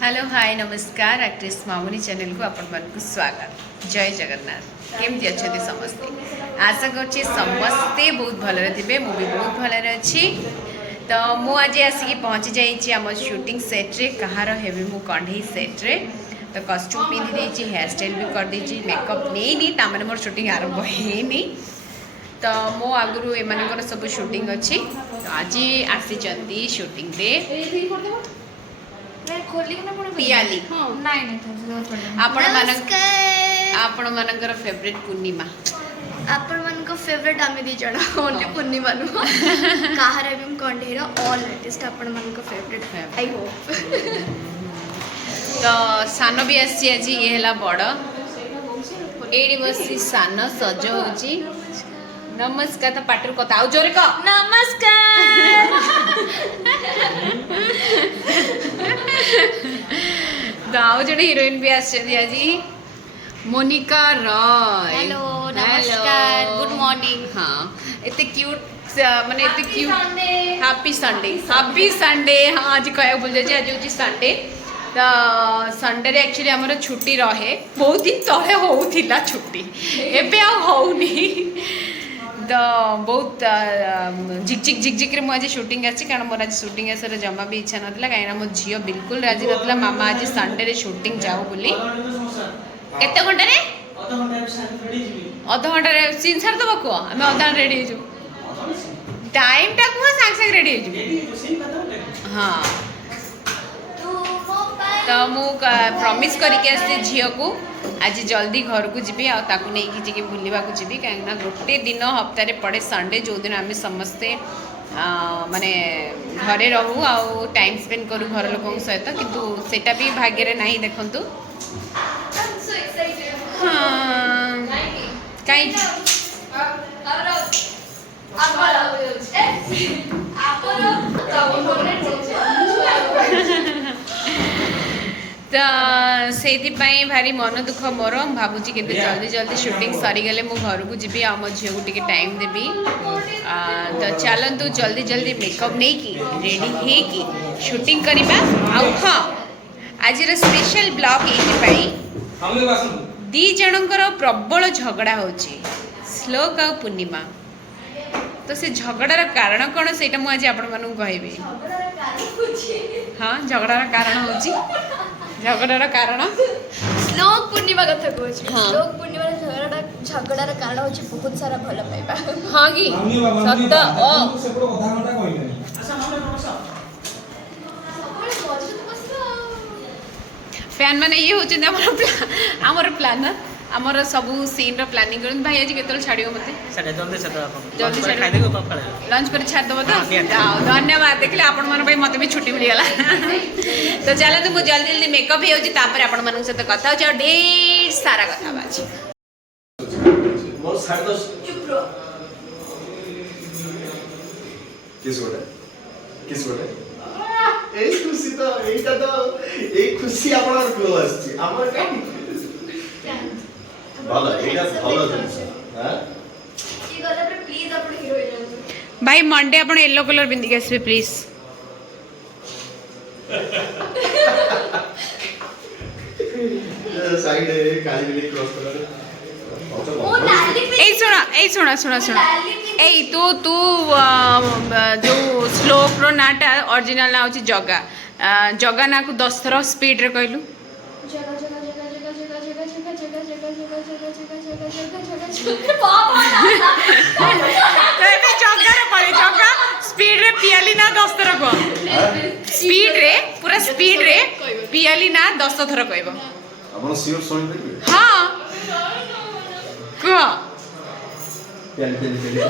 Hello hi नमस्कार actress मामुनी channel को आपण मानक स्वागत। जय जगन्नाथ। केमती अच्छा समस्ते आशा करछी समस्ते बहुत भलरे थे मु भी बहुत भलरे अच्छी। तो मु आज आसिक पहुँची जाइए आम शूटिंग सेट रे कहार हेबी मु कंढे सेट रे। तो कॉस्ट्यूम पिंधि देछि हेयर स्टाइल भी कर देछि मेकअप नहीं तामने मोर शूटिंग आरंभ हेनी। तो मो आगु एम सब शूटिंग अच्छी। तो आज आसी शूटिंग रे पियाली आपण मानकर फेवरेट पूर्णिमा आपण मानक फेवरेट आमे दी जण ओनली पूर्णिमा नु काहार एवं कंढेर ऑल आर्टिस्ट आपण मानक फेवरेट आई होप। तो सान भी आसी आज ये हला बड़ एडी बसी सान सज होची। नमस्कार तो पाटर कथा आउ जोरे क नमस्कार। तो आउ जड़े हीरोइन भी आछथि आज मोनिका रॉय। हेलो नमस्कार गुड मॉर्निंग। हाँ एते क्यूट माने एते क्यूट हैप्पी संडे। हाँ आज कह बोल जाए आज हूँ संडे। तो संडे रे एक्चुअली आमर छुट्टी रहे बहुत दिन तले होउथिला छुट्टी एबे आ होउनी। तो बहुत झिकझिक झिकझिक रे मुझे शूटिंग आसी कारण मोर आज शूटिंग आसर जमा भी इच्छा नाला कहीं मोर झील बिल्कुल राजी नाला मामा आज संडे रे शूटिंग जाऊ बोली। केते घंटा रे अध घंटा रे सीन सार दबा को आम अधा रेडी हो टाइम टा को सांग सांग रेडी हो। हाँ तो मु प्रॉमिस करके आसते झील को आज जल्दी घर को जी आके बुलवा को जी कहीं गोटे दिन हफ्तार पड़े संडे जो दिन आम समस्ते माने घरे रहू आउ टाइम स्पेंड करूँ घर लोक सहित किंतु सेटा भी भाग्य ना देखु। हाँ कहीं तो से भारी मन दुख मोर भावुची के जल्दी जल्दी शूटिंग सरीगले मु घर को जी आम झील को टिके टाइम देवी। तो चलतु जल्दी जल्दी मेकअप नहीं कि रेडी है कि शूटिंग करवा। हाँ आज स्पेशल ब्लॉग ये दी जनकर प्रबल झगड़ा होची श्लोक आ पूर्णिमा। तो से झगड़ार कारण कौन से मुझे आपण मानू कहबी। हाँ झगड़ार कारण होची झगड़ार कारण श्लोक पूर्णिमा कथा कहछ। हाँ। श्लोक पूर्णिमा झगड़ार कारण होची बहुत सारा भल पाइबा। हाँ कि फैन मैंने ये होचंदी हमर प्लानर आमर सब सीन रो प्लानिंग करन भाई आज केतल छाड़ियो मते जल्दी लंच कर छाड़ दबो। तो धन्यवाद देखले आपण मन भाई मते भी छुट्टी मिल गला। तो चलो तो मु जल्दी जल्दी मेकअप ही होची तापर आपण मन से तो कथा हो ढेर सारा कथा बाची मोर साइड दो किस गोटे এই খুশি তো এইটা তো এই খুশি আপনার গ্লো আসছে আমার কাছে ভালো এটা ভালো হ্যাঁ এই গলাটা প্লিজ আপনি হিরো হয়ে যান भाई मंडे आपण येलो कलर बिंदी के आसबे प्लीज। साइड है काली बिल्ली क्रॉस कलर वो लाली पे ए सुना ए तू जो श्लोक रो नाटा ओरिजिनल ना होची जगा जगा ना को 10 थर स्पीड रे कहलु जगह जगह जगह जगह जगह जगह जगह जगह जगह जगह जगह जगह जगह जगह बाबा तो एबे जगा रे पड़े जगा स्पीड रे पियाली ना 10 थर को स्पीड रे पूरा स्पीड रे पियाली ना 10 थर कहबो आपण सियोर सोनी देखबे। हां को पेली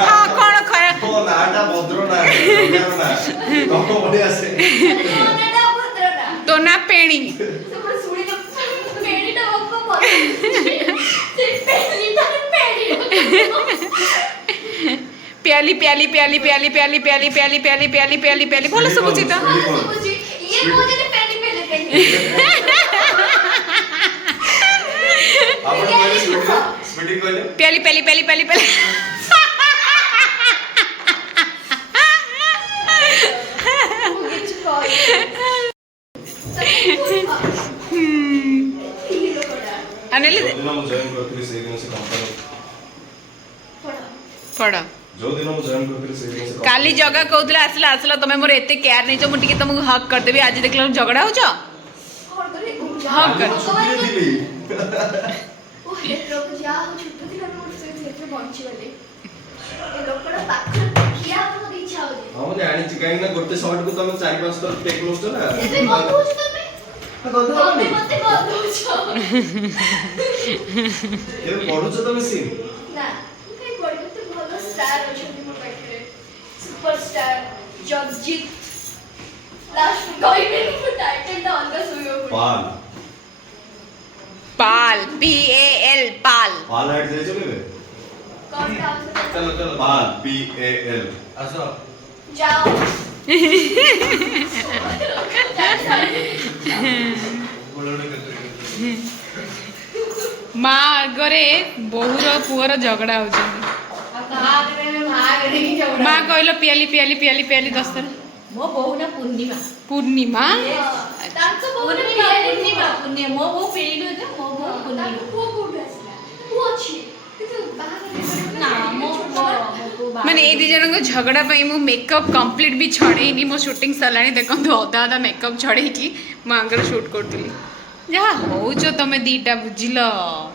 हाँ कौन खया ओ नाटा भद्र ना ना कको बडे आसे कोनेटा भद्रना तो ना पेणी सुपर सुणी तो पेडीटा बक्को बोल से पेडीटा प्याली प्याली प्याली प्याली प्याली प्याली प्याली प्याली प्याली प्याली प्याली बोलो सब कुछ तो ये मुझे ने पेडी पे लेते आपण स्पीडिंग कहले प्याली प्याली प्याली प्याली प्याली पढ़ जो दिन मैं जॉइन करते से दिन से काली जगह कहूला आसला आसला तुम मोर एते केयर नहीं जो मुझे तुमको हक करदेवी आज देखल झगड़ा हो जा और करे हाँ, कर। छुट्टी दिली ओ हे प्रभु जा छुट्टी दिला मोर से क्षेत्र बंची वाले ए लोकड़ा पाखर किया तो इच्छा हो जे हम जानि छि काई ना गोटे शॉट को तुम 4-5 तर टेक नोच ना एबे बंद हो तमे गंधा तमे मते बंद हो छ केबे पढु छ तुम सीन ना कई बड़ी तो भलो स्टार अछंती मोर पाखरे सुपरस्टार जगजीत लास्ट कहबे नु टाइटल ता अलगा सुयो पाल पाल PAL पाल पाल हट जाय चले कौन डांस चलो चलो पाल PAL आसो जाओ माँ आगरे बहुर पुअर झगड़ा हो माँ कहल पियाली पियाली पियाली पियाली दस्तर ମୋ ବୋଉ ନା ପୂର୍ଣ୍ଣିମା पूर्णिमा ତାଙ୍କ ବୋଉ ପୂର୍ଣ୍ଣିମା ମୋ ବୋଉ ପିଇଲୁ ଯେ ମୋ ବୋଉ ତାଙ୍କ ପୂର୍ଣ୍ଣିମା ପୁଅ କୋଉଠି ଆସିଲା ପୁଅ ଅଛି କିନ୍ତୁ ବାହାଘର ନା ମୋ ବୋଉ ମାନେ ଏ ଦି ଜଣଙ୍କ ଝଗଡ଼ା ପାଇଁ ମୁଁ ମେକଅପ୍ କମ୍ପ୍ଲିଟ୍ ବି ଛଡ଼େଇନି ମୋ ସୁଟିଂ ସରିଲାଣି ଦେଖନ୍ତୁ ଅଧା ଅଧା ମେକଅପ୍ ଛଡ଼େଇକି ମୁଁ ଆଙ୍କର ସୁଟ୍ କରୁଥିଲି ଯାହା ହଉଛ ତମେ ଦିଟା ବୁଝିଲ